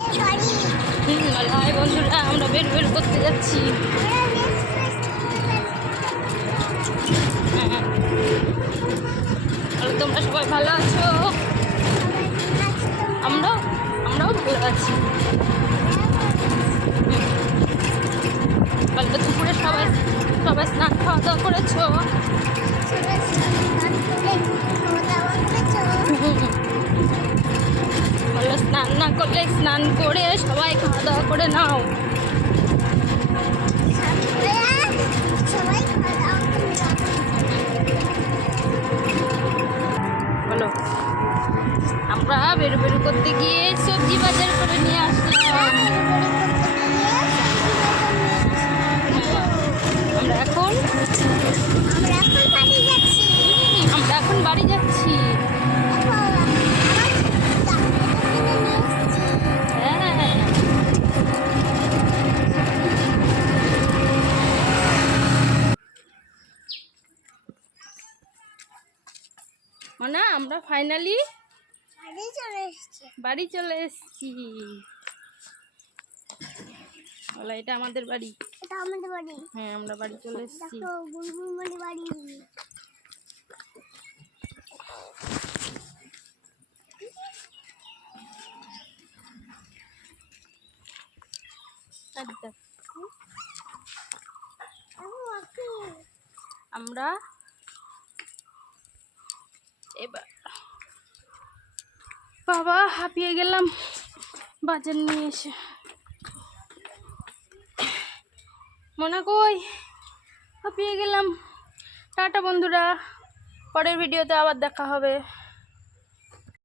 High বন্ধুরা, আমরা বের করতে যাচ্ছি। তোমরা সবাই ভালো আছো? আমরাও ভালো আছি। কালকে দুপুরে সবাই স্নান খাওয়া দাওয়া করেছো? বলো, স্নান না করলে স্নান করে সবাই খাওয়া দাওয়া করে নাও। বলো, আমরা বেরু করতে গিয়ে সবজি বাজার করে নিয়ে আসলাম। আমরা এখন বাড়ি যাচ্ছি। মানে আমরা ফাইনালি বাড়ি চলে এসেছি। বলা, এটা আমাদের বাড়ি। হ্যাঁ, আমরা বাড়ি চলে এসেছি। আমরা এবার বাবা হাঁপিয়ে গেলাম বাজার নিয়ে এসে। মনে কই হাঁপিয়ে গেলাম। টাটা বন্ধুরা, পরের ভিডিওতে আবার দেখা হবে।